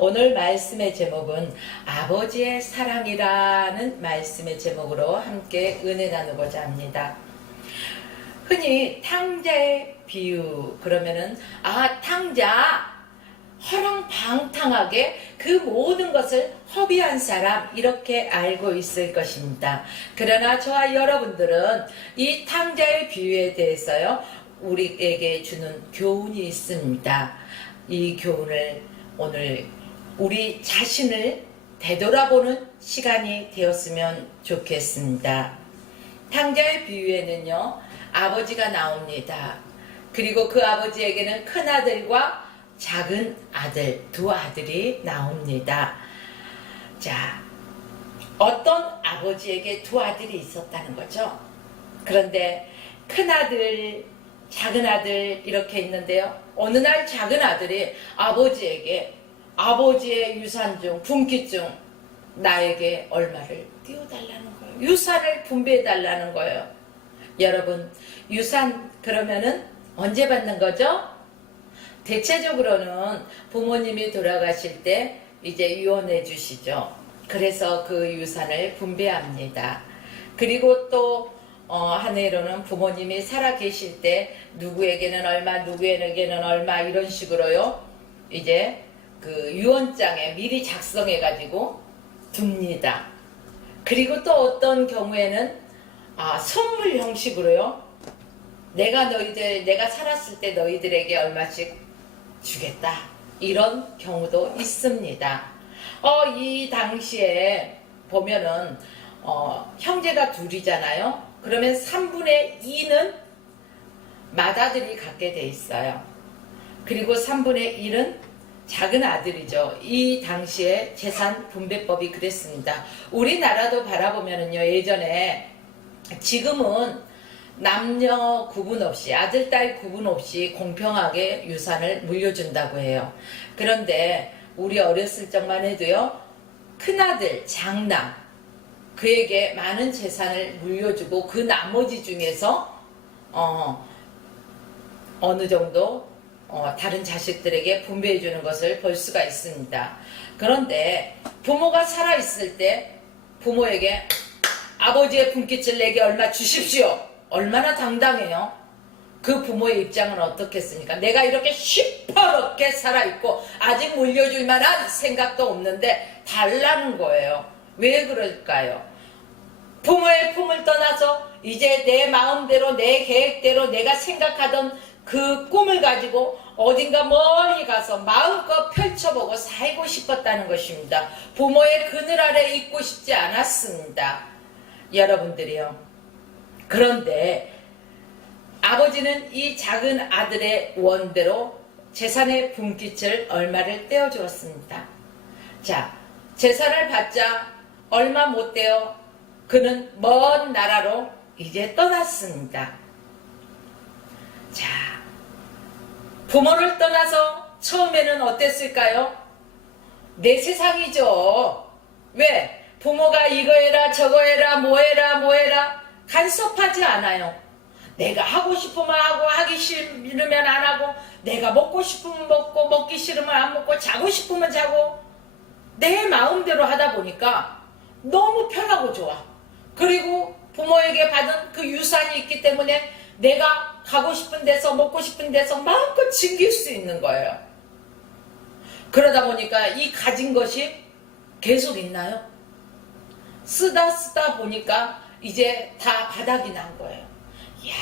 오늘 말씀의 제목은 아버지의 사랑이라는 말씀의 제목으로 함께 은혜 나누고자 합니다. 흔히 탕자의 비유 그러면은 탕자 허랑방탕하게 그 모든 것을 허비한 사람 이렇게 알고 있을 것입니다. 그러나 저와 여러분들은 이 탕자의 비유에 대해서요 우리에게 주는 교훈이 있습니다. 이 교훈을 오늘 우리 자신을 되돌아보는 시간이 되었으면 좋겠습니다. 탕자의 비유에는요 아버지가 나옵니다. 그리고 그 아버지에게는 큰아들과 작은 아들, 두 아들이 나옵니다. 자, 어떤 아버지에게 두 아들이 있었다는 거죠. 그런데 큰아들, 작은 아들 이렇게 있는데요. 어느 날 작은 아들이 아버지에게 아버지의 유산 중, 분깃 중 나에게 얼마를 띄워달라는 거예요. 유산을 분배해달라는 거예요. 여러분, 유산 그러면은 언제 받는 거죠? 대체적으로는 부모님이 돌아가실 때 이제 유언해 주시죠. 그래서 그 유산을 분배합니다. 그리고 또 한해로는 부모님이 살아 계실 때 누구에게는 얼마, 누구에게는 얼마 이런 식으로요. 이제 그 유언장에 미리 작성해 가지고 둡니다. 그리고 또 어떤 경우에는 선물 형식으로요. 내가 살았을 때 너희들에게 얼마씩 주겠다. 이런 경우도 있습니다. 이 당시에 보면은 형제가 둘이잖아요. 그러면 3분의 2는 맏아들이 갖게 돼 있어요. 그리고 3분의 1은 작은 아들이죠. 이 당시에 재산 분배법이 그랬습니다. 우리나라도 바라보면은요, 예전에 지금은 남녀 구분 없이 아들, 딸 구분 없이 공평하게 유산을 물려준다고 해요. 그런데 우리 어렸을 적만 해도요. 큰아들, 장남 그에게 많은 재산을 물려주고 그 나머지 중에서 어느 정도 다른 자식들에게 분배해 주는 것을 볼 수가 있습니다. 그런데 부모가 살아있을 때 부모에게 아버지의 분깃을 내게 얼마 주십시오. 얼마나 당당해요. 그 부모의 입장은 어떻겠습니까? 내가 이렇게 시퍼렇게 살아있고 아직 물려줄 만한 생각도 없는데 달라는 거예요. 왜 그럴까요? 부모의 품을 떠나서 이제 내 마음대로 내 계획대로 내가 생각하던 그 꿈을 가지고 어딘가 멀리 가서 마음껏 펼쳐보고 살고 싶었다는 것입니다. 부모의 그늘 아래 있고 싶지 않았습니다. 여러분들이요. 그런데 아버지는 이 작은 아들의 원대로 재산의 분깃을 얼마를 떼어주었습니다. 자, 재산을 받자 얼마 못 떼어 그는 먼 나라로 이제 떠났습니다. 자, 부모를 떠나서 처음에는 어땠을까요? 내 세상이죠. 왜? 부모가 이거 해라 저거 해라 뭐 해라 간섭하지 않아요. 내가 하고 싶으면 하고 하기 싫으면 안 하고 내가 먹고 싶으면 먹고 먹기 싫으면 안 먹고 자고 싶으면 자고 내 마음대로 하다 보니까 너무 편하고 좋아. 그리고 부모에게 받은 그 유산이 있기 때문에 내가 가고 싶은 데서 먹고 싶은 데서 마음껏 즐길 수 있는 거예요. 그러다 보니까 이 가진 것이 계속 있나요? 쓰다 보니까 이제 다 바닥이 난 거예요. 이야,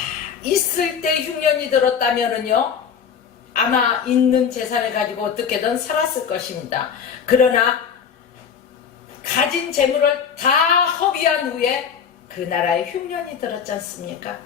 있을 때 흉년이 들었다면은요, 아마 있는 재산을 가지고 어떻게든 살았을 것입니다. 그러나 가진 재물을 다 허비한 후에 그 나라에 흉년이 들었지 않습니까?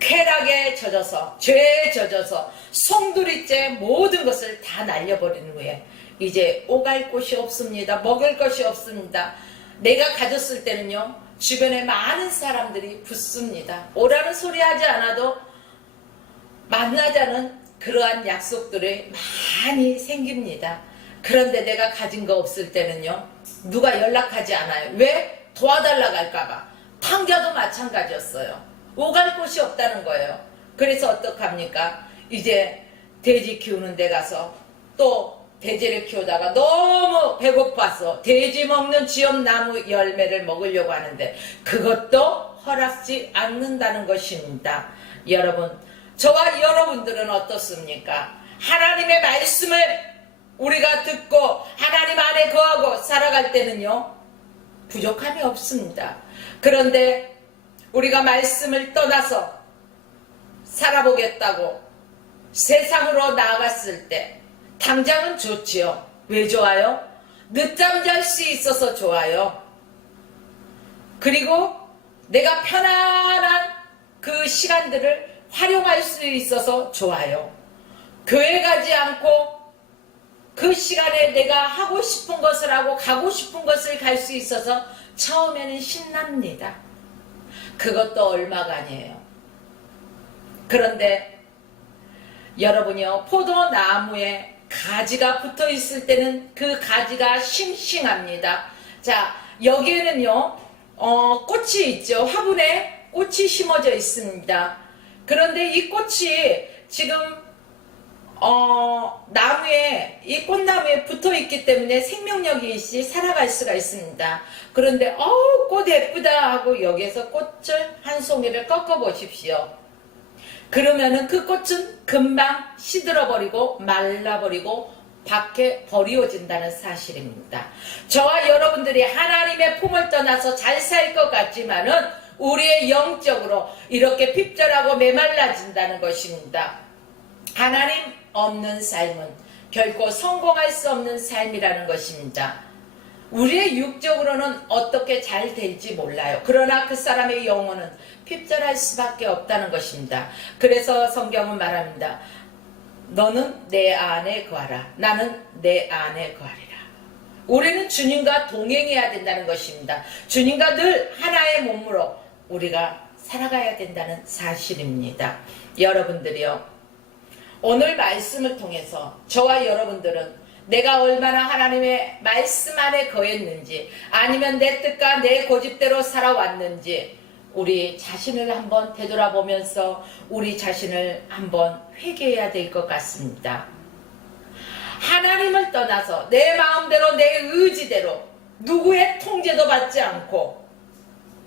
쾌락에 젖어서 죄에 젖어서 송두리째 모든 것을 다 날려버린 후에 이제 오갈 곳이 없습니다. 먹을 것이 없습니다. 내가 가졌을 때는요 주변에 많은 사람들이 붙습니다. 오라는 소리 하지 않아도 만나자는 그러한 약속들이 많이 생깁니다. 그런데 내가 가진 거 없을 때는요 누가 연락하지 않아요. 왜? 도와달라고 할까봐. 탕자도 마찬가지였어요. 오갈 곳이 없다는 거예요. 그래서 어떡합니까? 이제 돼지 키우는 데 가서 또 돼지를 키우다가 너무 배고파서 돼지 먹는 쥐엄나무 열매를 먹으려고 하는데 그것도 허락지 않는다는 것입니다. 여러분, 저와 여러분들은 어떻습니까? 하나님의 말씀을 우리가 듣고 하나님 안에 거하고 살아갈 때는요, 부족함이 없습니다. 그런데 우리가 말씀을 떠나서 살아보겠다고 세상으로 나아갔을 때 당장은 좋지요. 왜 좋아요? 늦잠 잘 수 있어서 좋아요. 그리고 내가 편안한 그 시간들을 활용할 수 있어서 좋아요. 교회 가지 않고 그 시간에 내가 하고 싶은 것을 하고 가고 싶은 것을 갈 수 있어서 처음에는 신납니다. 그것도 얼마간이에요. 그런데 여러분이요, 포도나무에 가지가 붙어 있을 때는 그 가지가 싱싱합니다. 자, 여기에는요, 꽃이 있죠. 화분에 꽃이 심어져 있습니다. 그런데 이 꽃이 지금 나무에, 이 꽃나무에 붙어 있기 때문에 생명력이 있이 살아갈 수가 있습니다. 그런데 꽃 예쁘다 하고 여기에서 꽃을 한 송이를 꺾어 보십시오. 그러면은 그 꽃은 금방 시들어버리고 말라버리고 밖에 버리워진다는 사실입니다. 저와 여러분들이 하나님의 품을 떠나서 잘 살 것 같지만은 우리의 영적으로 이렇게 핍절하고 메말라진다는 것입니다. 하나님 없는 삶은 결코 성공할 수 없는 삶이라는 것입니다. 우리의 육적으로는 어떻게 잘 될지 몰라요. 그러나 그 사람의 영혼은 핍절할 수밖에 없다는 것입니다. 그래서 성경은 말합니다. 너는 내 안에 거하라. 나는 내 안에 거하리라. 우리는 주님과 동행해야 된다는 것입니다. 주님과 늘 하나의 몸으로 우리가 살아가야 된다는 사실입니다. 여러분들이요, 오늘 말씀을 통해서 저와 여러분들은 내가 얼마나 하나님의 말씀 안에 거했는지, 아니면 내 뜻과 내 고집대로 살아왔는지 우리 자신을 한번 되돌아보면서 우리 자신을 한번 회개해야 될 것 같습니다. 하나님을 떠나서 내 마음대로 내 의지대로 누구의 통제도 받지 않고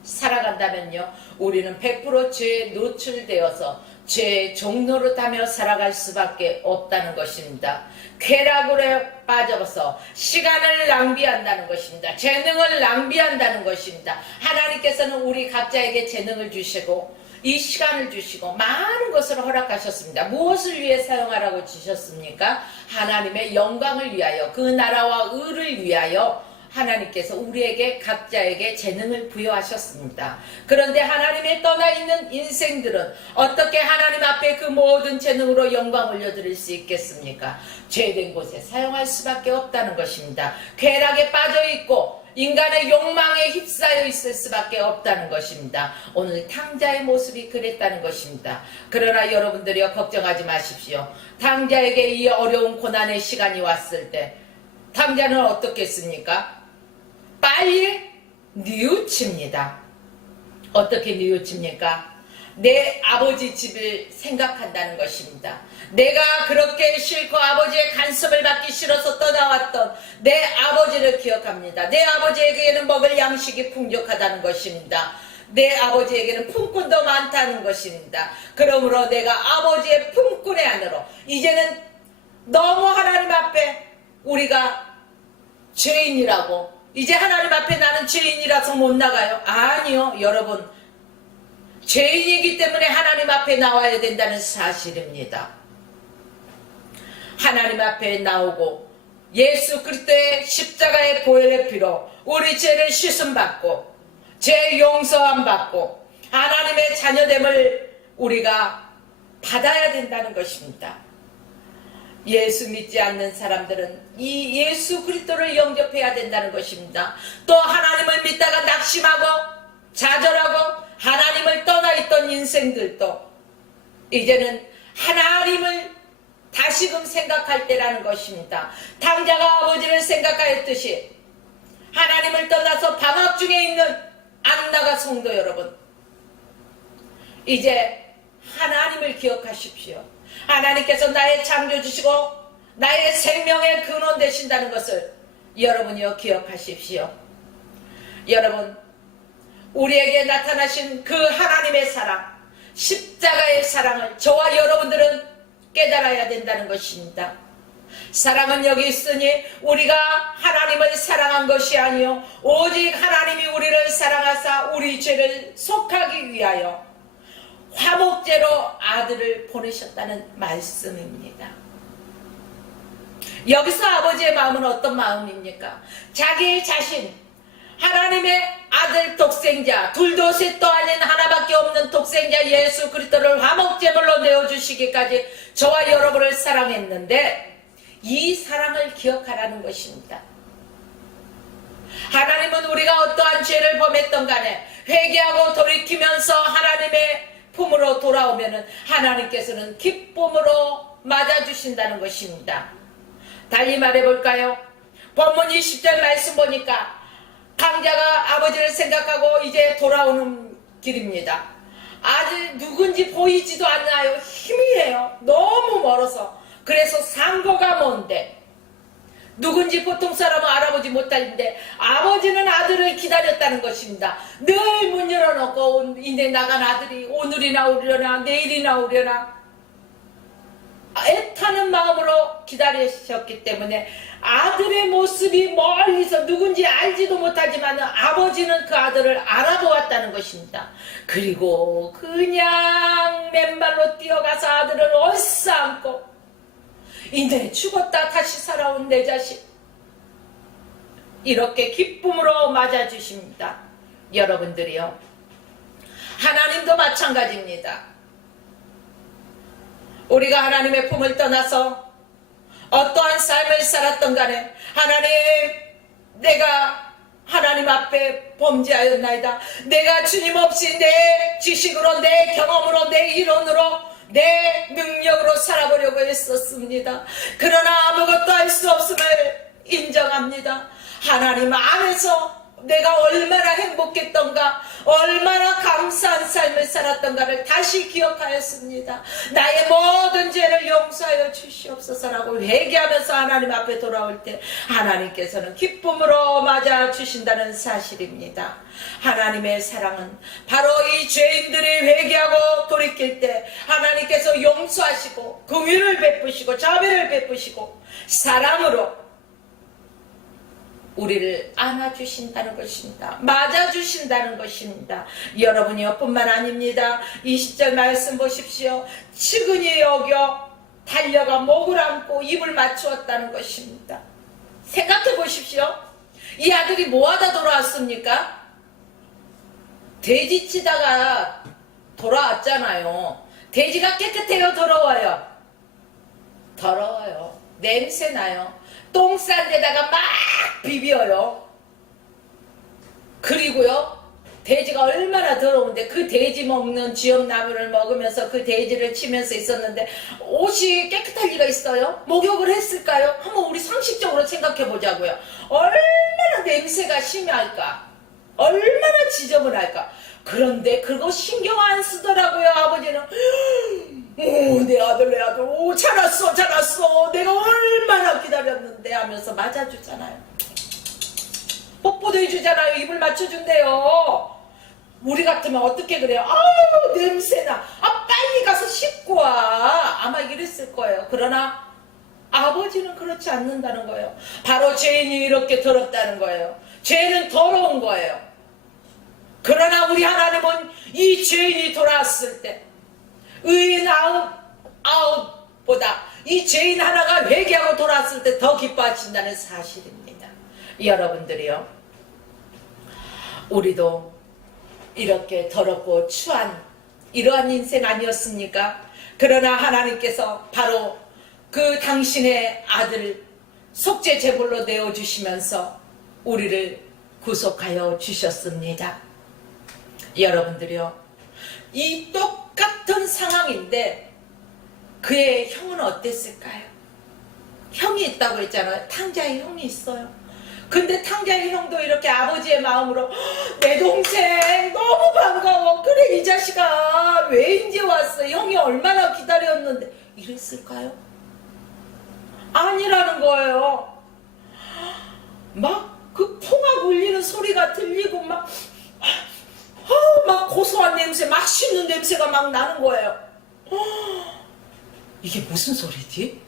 살아간다면요, 우리는 100% 죄에 노출되어서 죄의 종노릇하며 살아갈 수밖에 없다는 것입니다. 쾌락으로 빠져서 시간을 낭비한다는 것입니다. 재능을 낭비한다는 것입니다. 하나님께서는 우리 각자에게 재능을 주시고 이 시간을 주시고 많은 것을 허락하셨습니다. 무엇을 위해 사용하라고 주셨습니까? 하나님의 영광을 위하여, 그 나라와 의를 위하여 하나님께서 우리에게 각자에게 재능을 부여하셨습니다. 그런데 하나님에 떠나 있는 인생들은 어떻게 하나님 앞에 그 모든 재능으로 영광 올려드릴 수 있겠습니까? 죄된 곳에 사용할 수밖에 없다는 것입니다. 쾌락에 빠져있고 인간의 욕망에 휩싸여 있을 수밖에 없다는 것입니다. 오늘 탕자의 모습이 그랬다는 것입니다. 그러나 여러분들이요, 걱정하지 마십시오. 탕자에게 이 어려운 고난의 시간이 왔을 때 탕자는 어떻겠습니까? 빨리 뉘우칩니다. 어떻게 뉘우칩니까? 내 아버지 집을 생각한다는 것입니다. 내가 그렇게 싫고 아버지의 간섭을 받기 싫어서 떠나왔던 내 아버지를 기억합니다. 내 아버지에게는 먹을 양식이 풍족하다는 것입니다. 내 아버지에게는 품꾼도 많다는 것입니다. 그러므로 내가 아버지의 품꾼의 안으로, 이제는 너무 하나님 앞에 우리가 죄인이라고, 이제 하나님 앞에 나는 죄인이라서 못 나가요. 아니요, 여러분, 죄인이기 때문에 하나님 앞에 나와야 된다는 사실입니다. 하나님 앞에 나오고 예수 그리스도의 십자가의 보혈의 피로 우리 죄를 씻음받고 죄 용서함 받고 하나님의 자녀됨을 우리가 받아야 된다는 것입니다. 예수 믿지 않는 사람들은 이 예수 그리스도를 영접해야 된다는 것입니다. 또 하나님을 믿다가 낙심하고 좌절하고 하나님을 떠나 있던 인생들도 이제는 하나님을 다시금 생각할 때라는 것입니다. 탕자가 아버지를 생각하였듯이 하나님을 떠나서 방학 중에 있는 안나가 성도 여러분, 이제 하나님을 기억하십시오. 하나님께서 나의 창조주시고 나의 생명의 근원 되신다는 것을 여러분이요 기억하십시오. 여러분, 우리에게 나타나신 그 하나님의 사랑, 십자가의 사랑을 저와 여러분들은 깨달아야 된다는 것입니다. 사랑은 여기 있으니 우리가 하나님을 사랑한 것이 아니요 오직 하나님이 우리를 사랑하사 우리 죄를 속하기 위하여 화목제로 아들을 보내셨다는 말씀입니다. 여기서 아버지의 마음은 어떤 마음입니까? 자기 자신, 하나님의 아들 독생자, 둘도 셋도 아닌 하나밖에 없는 독생자 예수 그리스도를 화목제물로 내어주시기까지 저와 여러분을 사랑했는데 이 사랑을 기억하라는 것입니다. 하나님은 우리가 어떠한 죄를 범했던 간에 회개하고 돌이키면서 하나님의 품으로 돌아오면은 하나님께서는 기쁨으로 맞아주신다는 것입니다. 달리 말해볼까요? 본문 20절 말씀 보니까 강자가 아버지를 생각하고 이제 돌아오는 길입니다. 아직 누군지 보이지도 않나요? 희미해요. 너무 멀어서. 그래서 상고가 뭔데 누군지 보통 사람은 알아보지 못하는데 아버지는 아들을 기다렸다는 것입니다. 늘 문 열어놓고 이제 나간 아들이 오늘이나 오려나 내일이나 오려나 애타는 마음으로 기다리셨기 때문에 아들의 모습이 멀리서 누군지 알지도 못하지만 아버지는 그 아들을 알아보았다는 것입니다. 그리고 그냥 맨발로 뛰어가서 아들을 얼싸안고 이제 죽었다 다시 살아온 내 자식, 이렇게 기쁨으로 맞아주십니다. 여러분들이요, 하나님도 마찬가지입니다. 우리가 하나님의 품을 떠나서 어떠한 삶을 살았던 간에 하나님, 내가 하나님 앞에 범죄하였나이다. 내가 주님 없이 내 지식으로, 내 경험으로, 내 이론으로, 내 능력으로 살아보려고 했었습니다. 그러나 아무것도 할 수 없음을 인정합니다. 하나님 안에서 내가 얼마나 행복했던가, 얼마나 감사한 삶을 살았던가를 다시 기억하였습니다. 나의 모든 죄를 용서하여 주시옵소서라고 회개하면서 하나님 앞에 돌아올 때 하나님께서는 기쁨으로 맞아 주신다는 사실입니다. 하나님의 사랑은 바로 이 죄인들이 회개하고 돌이킬 때 하나님께서 용서하시고 긍휼을 베푸시고 자비를 베푸시고 사랑으로 우리를 안아주신다는 것입니다. 맞아주신다는 것입니다. 여러분이요 뿐만 아닙니다. 20절 말씀 보십시오. 측은히 여겨 달려가 목을 안고 입을 맞추었다는 것입니다. 생각해 보십시오. 이 아들이 뭐하다 돌아왔습니까? 돼지 치다가 돌아왔잖아요. 돼지가 깨끗해요, 더러워요? 더러워요. 냄새나요. 똥 싼 데다가 막 비벼요. 그리고요, 돼지가 얼마나 더러운데 그 돼지 먹는 쥐엄나무를 먹으면서 그 돼지를 치면서 있었는데 옷이 깨끗할 리가 있어요? 목욕을 했을까요? 한번 우리 상식적으로 생각해 보자고요. 얼마나 냄새가 심할까? 얼마나 지저분할까? 그런데 그거 신경 안 쓰더라고요. 아버지는 내 아들 내 아들 잘났어 잘났어 내가 얼마나 기다렸는데 하면서 맞아주잖아요. 뽀뽀도 해주잖아요. 입을 맞춰준대요. 우리 같으면 어떻게 그래요? 아우 냄새나, 빨리 가서 씻고 와, 아마 이랬을 거예요. 그러나 아버지는 그렇지 않는다는 거예요. 바로 죄인이 이렇게 더럽다는 거예요. 죄는 더러운 거예요. 그러나 우리 하나님은 이 죄인이 돌아왔을 때 의인 아홉보다 이 죄인 하나가 회개하고 돌아왔을 때 더 기뻐하신다는 사실입니다. 여러분들이요, 우리도 이렇게 더럽고 추한 이러한 인생 아니었습니까? 그러나 하나님께서 바로 그 당신의 아들 속죄 제물로 내어주시면서 우리를 구속하여 주셨습니다. 여러분들이요, 이 똑같은 상황인데 그의 형은 어땠을까요? 형이 있다고 했잖아요. 탕자의 형이 있어요. 근데 탕자의 형도 이렇게 아버지의 마음으로 내 동생 너무 반가워, 그래 이 자식아 왜 이제 왔어, 형이 얼마나 기다렸는데, 이랬을까요? 아니라는 거예요. 막 그 풍악 울리는 소리가 들리고 막 고소한 냄새, 맛있는 냄새가 막 나는 거예요. 이게 무슨 소리지?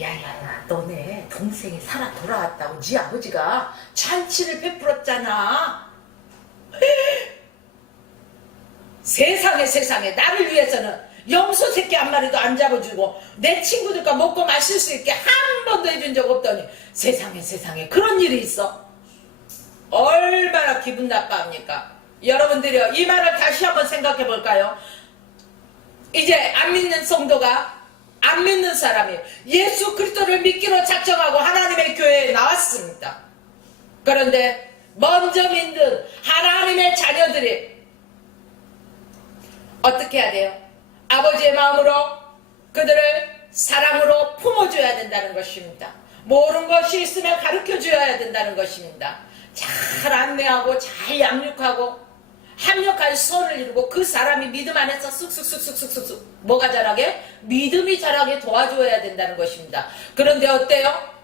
야야야, 너네 동생이 살아 돌아왔다고 네 아버지가 잔치를 베풀었잖아. 세상에 나를 위해서는 염소 새끼 한 마리도 안 잡아주고 내 친구들과 먹고 마실 수 있게 한 번도 해준 적 없더니 세상에 그런 일이 있어? 얼마나 기분 나빠합니까? 여러분들이요, 이 말을 다시 한번 생각해 볼까요? 이제 안 믿는 성도가, 안 믿는 사람이 예수 그리스도를 믿기로 작정하고 하나님의 교회에 나왔습니다. 그런데 먼저 믿는 하나님의 자녀들이 어떻게 해야 돼요? 아버지의 마음으로 그들을 사랑으로 품어줘야 된다는 것입니다. 모르는 것이 있으면 가르쳐줘야 된다는 것입니다. 잘 안내하고 잘 양육하고 합력한 선을 이루고 그 사람이 믿음 안에서 쑥쑥 뭐가 자라게? 믿음이 자라게 도와줘야 된다는 것입니다. 그런데 어때요?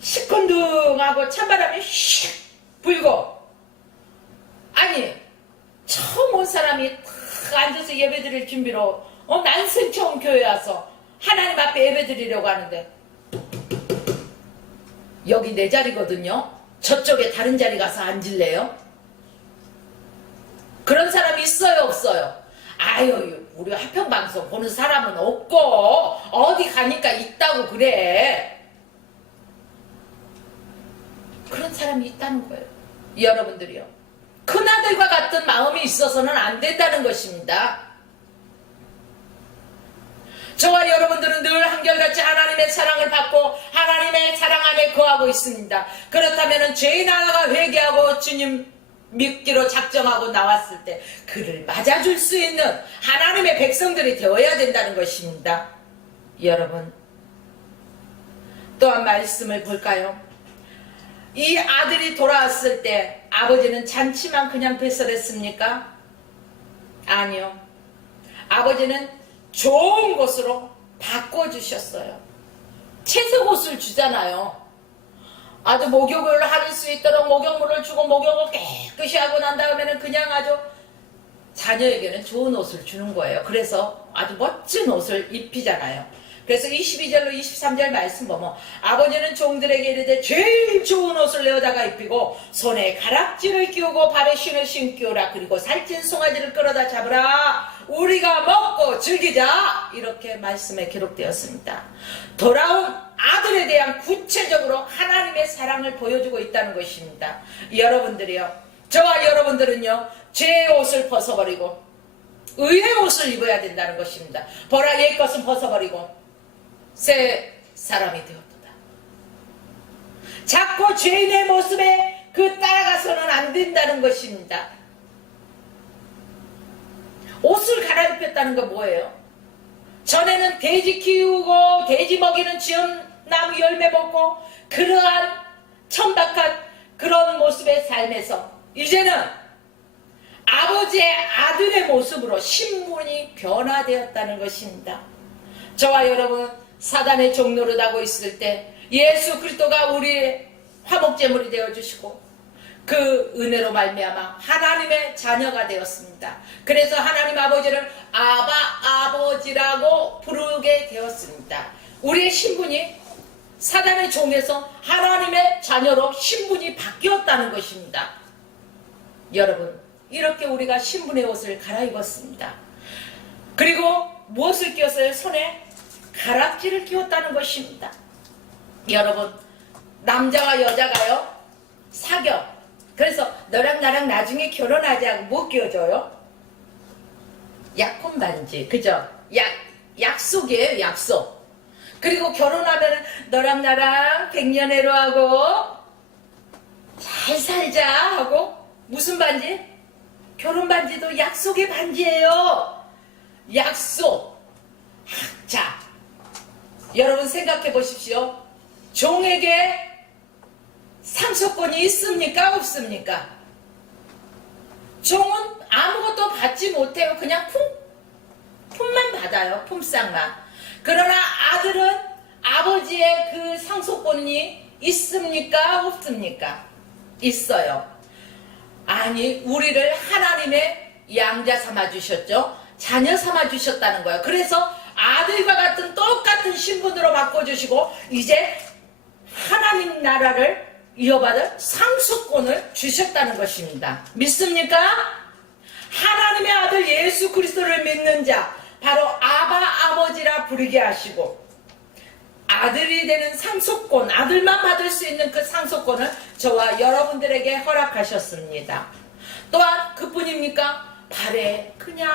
시큰둥하고 찬바람이 휙 불고, 아니 처음 온 사람이 탁 앉아서 예배드릴 준비로 난생 처음 교회 와서 하나님 앞에 예배드리려고 하는데, 여기 내 자리거든요. 저쪽에 다른 자리 가서 앉을래요? 그런 사람이 있어요, 없어요? 아유, 우리 화평방송 보는 사람은 없고 어디 가니까 있다고 그래. 그런 사람이 있다는 거예요. 여러분들이요, 큰아들과 같은 마음이 있어서는 안 된다는 것입니다. 저와 여러분들은 늘 한결같이 하나님의 사랑을 받고 하나님의 사랑 안에 거하고 있습니다. 그렇다면 죄인 하나가 회개하고 주님 믿기로 작정하고 나왔을 때 그를 맞아줄 수 있는 하나님의 백성들이 되어야 된다는 것입니다. 여러분, 또한 말씀을 볼까요? 이 아들이 돌아왔을 때 아버지는 잔치만 그냥 배설했습니까? 아니요. 아버지는 좋은 곳으로 바꿔주셨어요. 채색옷을 주잖아요. 아주 목욕을 할 수 있도록 목욕물을 주고 목욕을 깨끗이 하고 난 다음에는 그냥 아주 자녀에게는 좋은 옷을 주는 거예요. 그래서 아주 멋진 옷을 입히잖아요. 그래서 22절로 23절 말씀 보면 아버지는 종들에게 이르되 제일 좋은 옷을 내어다가 입히고 손에 가락지를 끼우고 발에 신을 신기오라. 그리고 살찐 송아지를 끌어다 잡으라. 우리가 먹고 즐기자. 이렇게 말씀에 기록되었습니다. 돌아온 아들에 대한 구체적으로 하나님의 사랑을 보여주고 있다는 것입니다. 여러분들이요, 저와 여러분들은요, 죄의 옷을 벗어버리고 의의 옷을 입어야 된다는 것입니다. 보라, 옛 것은 벗어버리고 새 사람이 되었도다. 자꾸 죄인의 모습에 따라가서는 안 된다는 것입니다. 옷을 갈아입혔다는 건 뭐예요? 전에는 돼지 키우고 돼지 먹이는 지엄나무 열매 먹고 그러한 천박한 그런 모습의 삶에서 이제는 아버지의 아들의 모습으로 신분이 변화되었다는 것입니다. 저와 여러분, 사단의 종노릇 하고 있을 때 예수 그리스도가 우리의 화목제물이 되어주시고 그 은혜로 말미암아 하나님의 자녀가 되었습니다. 그래서 하나님 아버지를 아버지라고 부르게 되었습니다. 우리의 신분이 사단의 종에서 하나님의 자녀로 신분이 바뀌었다는 것입니다. 여러분, 이렇게 우리가 신분의 옷을 갈아입었습니다. 그리고 무엇을 끼웠어요? 손에 가락지를 끼웠다는 것입니다. 여러분, 남자와 여자가요, 사겨. 그래서 너랑 나랑 나중에 결혼하자고 뭐 끼워줘요? 약혼 반지, 그죠? 약속이에요, 약속. 그리고 결혼하면 너랑 나랑 백년해로 하고 잘 살자 하고 무슨 반지? 결혼 반지도 약속의 반지예요. 약속. 자, 여러분 생각해 보십시오. 종에게 상속권이 있습니까? 없습니까? 종은 아무것도 받지 못해요. 그냥 품만 받아요. 품삯만. 그러나 아들은 아버지의 그 상속권이 있습니까? 없습니까? 있어요. 아니, 우리를 하나님의 양자 삼아주셨죠. 자녀 삼아주셨다는 거예요. 그래서 아들과 같은 똑같은 신분으로 바꿔주시고 이제 하나님 나라를 이어받을 상속권을 주셨다는 것입니다. 믿습니까? 하나님의 아들 예수 그리스도를 믿는 자 바로 아바 아버지라 부르게 하시고 아들이 되는 상속권, 아들만 받을 수 있는 그 상속권을 저와 여러분들에게 허락하셨습니다. 또한 그뿐입니까? 발에 그냥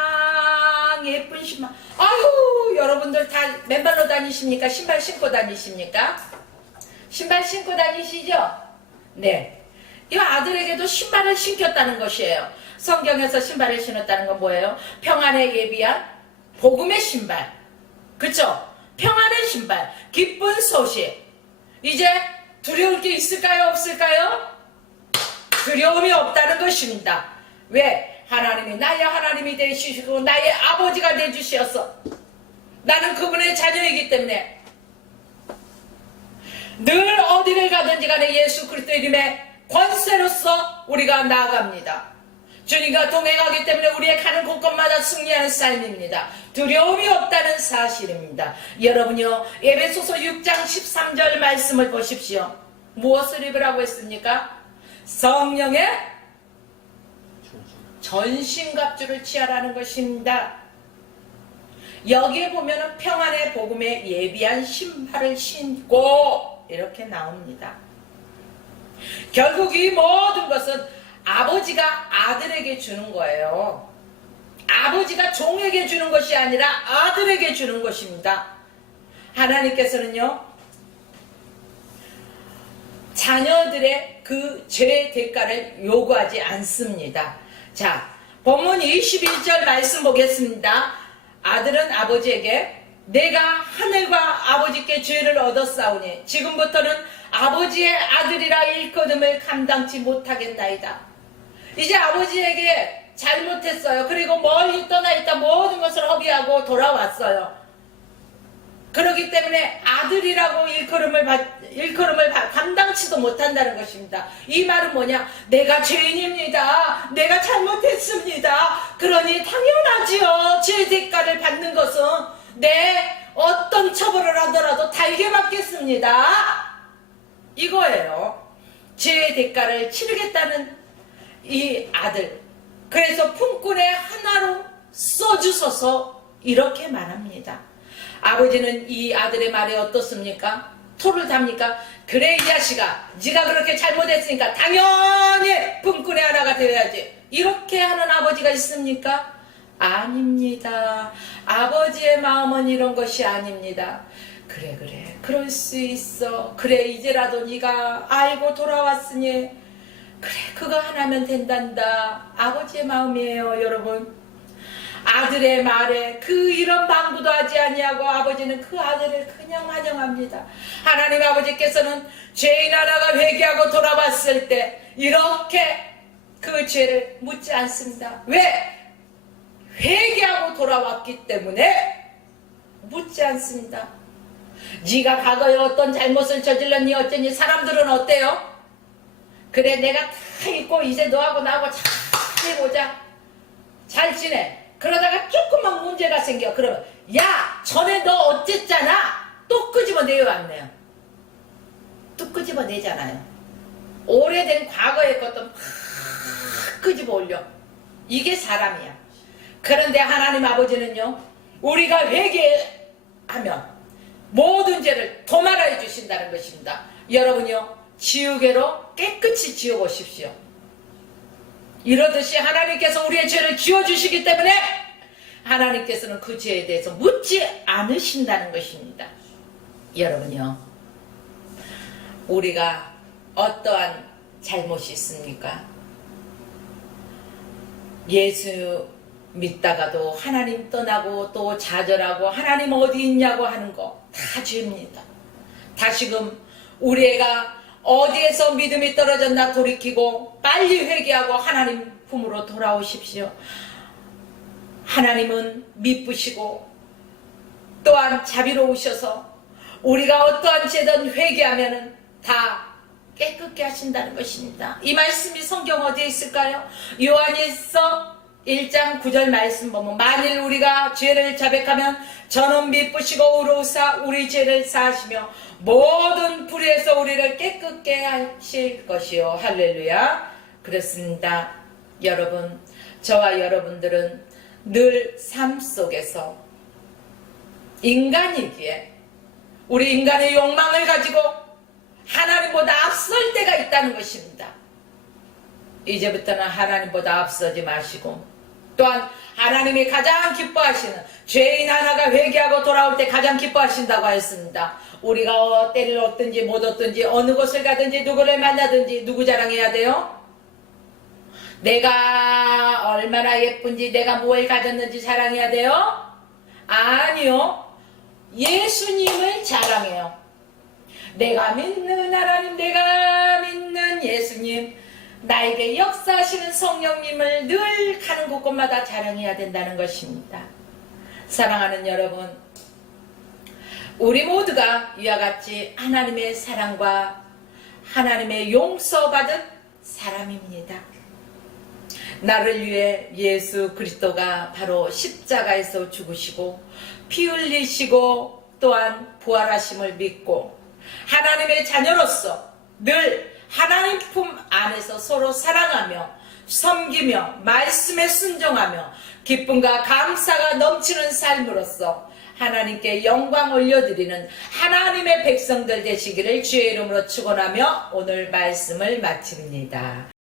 예쁜 신발. 아유, 여러분들 다 맨발로 다니십니까? 신발 신고 다니십니까? 신발 신고 다니시죠? 네. 이 아들에게도 신발을 신겼다는 것이에요. 성경에서 신발을 신었다는 건 뭐예요? 평안에 예비한 복음의 신발. 그쵸? 평안의 신발. 기쁜 소식. 이제 두려울 게 있을까요? 없을까요? 두려움이 없다는 것입니다. 왜? 하나님이 나의 하나님이 되시고 나의 아버지가 되주시어서 나는 그분의 자녀이기 때문에 늘 어디를 가든지 간에 예수 그리스도 이름의 권세로서 우리가 나아갑니다. 주님과 동행하기 때문에 우리의 가는 곳곳마다 승리하는 삶입니다. 두려움이 없다는 사실입니다. 여러분요, 에베소서 6장 13절 말씀을 보십시오. 무엇을 입으라고 했습니까? 성령의 전신갑주를 취하라는 것입니다. 여기에 보면은 평안의 복음에 예비한 신발을 신고 이렇게 나옵니다. 결국 이 모든 것은 아버지가 아들에게 주는 거예요. 아버지가 종에게 주는 것이 아니라 아들에게 주는 것입니다. 하나님께서는요, 자녀들의 그 죄의 대가를 요구하지 않습니다. 자, 본문 21절 말씀 보겠습니다. 아들은 아버지에게 내가 하늘과 아버지께 죄를 얻었사오니 지금부터는 아버지의 아들이라 일거름을 감당치 못하겠나이다. 이제 아버지에게 잘못했어요. 그리고 멀리 떠나 있다 모든 것을 허비하고 돌아왔어요. 그렇기 때문에 아들이라고 일컬음을 감당치도 못한다는 것입니다. 이 말은 뭐냐? 내가 죄인입니다. 내가 잘못했습니다. 그러니 당연하지요. 죄 대가를 받는 것은 어떤 처벌을 하더라도 달게 받겠습니다. 이거예요. 죄의 대가를 치르겠다는 이 아들. 그래서 품꾼의 하나로 써주소서 이렇게 말합니다. 아버지는 이 아들의 말에 어떻습니까? 토를 답니까? 그래 이 자식아, 네가 그렇게 잘못했으니까 당연히 품꾼의 하나가 되어야지. 이렇게 하는 아버지가 있습니까? 아닙니다. 아버지의 마음은 이런 것이 아닙니다. 그래 그럴 수 있어. 그래 이제라도 네가 알고 돌아왔으니 그래 그거 하나면 된단다. 아버지의 마음이에요. 여러분, 아들의 말에 이런 방구도 하지 아니하고 아버지는 그 아들을 그냥 환영합니다. 하나님 아버지께서는 죄인 하나가 회개하고 돌아왔을 때 이렇게 그 죄를 묻지 않습니다. 왜? 회개하고 돌아왔기 때문에 묻지 않습니다. 네가 과거에 어떤 잘못을 저질렀니 어쩌니. 사람들은 어때요? 그래 내가 다 잊고 이제 너하고 나하고 잘 해보자. 잘 지내. 그러다가 조금만 문제가 생겨. 그러면 야 전에 너 어쨌잖아. 또 끄집어내요. 또 끄집어내잖아요. 오래된 과거의 것도 막 끄집어 올려. 이게 사람이야. 그런데 하나님 아버지는요, 우리가 회개하면 모든 죄를 도말하여 주신다는 것입니다. 여러분요, 지우개로 깨끗이 지워보십시오. 이러듯이 하나님께서 우리의 죄를 지워주시기 때문에 하나님께서는 그 죄에 대해서 묻지 않으신다는 것입니다. 여러분요, 우리가 어떠한 잘못이 있습니까? 예수 믿다가도 하나님 떠나고 또 좌절하고 하나님 어디 있냐고 하는 거 다 죄입니다. 다시금 우리 애가 어디에서 믿음이 떨어졌나 돌이키고 빨리 회개하고 하나님 품으로 돌아오십시오. 하나님은 미쁘시고 또한 자비로우셔서 우리가 어떠한 죄든 회개하면은 다 깨끗게 하신다는 것입니다. 이 말씀이 성경 어디에 있을까요? 요한일서 1장 9절 말씀 보면 만일 우리가 죄를 자백하면 저는 미쁘시고 의로우사 우리 죄를 사하시며 모든 불의에서 우리를 깨끗게 하실 것이요. 할렐루야. 그렇습니다. 여러분, 저와 여러분들은 늘 삶 속에서 인간이기에 우리 인간의 욕망을 가지고 하나님보다 앞설 때가 있다는 것입니다. 이제부터는 하나님보다 앞서지 마시고 또한 하나님이 가장 기뻐하시는 죄인 하나가 회개하고 돌아올 때 가장 기뻐하신다고 하였습니다. 우리가 때를 얻든지 못 얻든지 어느 곳을 가든지 누구를 만나든지 누구 자랑해야 돼요? 내가 얼마나 예쁜지 내가 뭘 가졌는지 자랑해야 돼요? 아니요. 예수님을 자랑해요. 내가 믿는 하나님, 내가 믿는 예수님, 나에게 역사하시는 성령님을 늘 가는 곳곳마다 자랑해야 된다는 것입니다. 사랑하는 여러분, 우리 모두가 이와 같이 하나님의 사랑과 하나님의 용서받은 사람입니다. 나를 위해 예수 그리스도가 바로 십자가에서 죽으시고 피 흘리시고 또한 부활하심을 믿고 하나님의 자녀로서 늘 하나님 품 안에서 서로 사랑하며 섬기며 말씀에 순종하며 기쁨과 감사가 넘치는 삶으로서 하나님께 영광 올려드리는 하나님의 백성들 되시기를 주의 이름으로 축원하며 오늘 말씀을 마칩니다.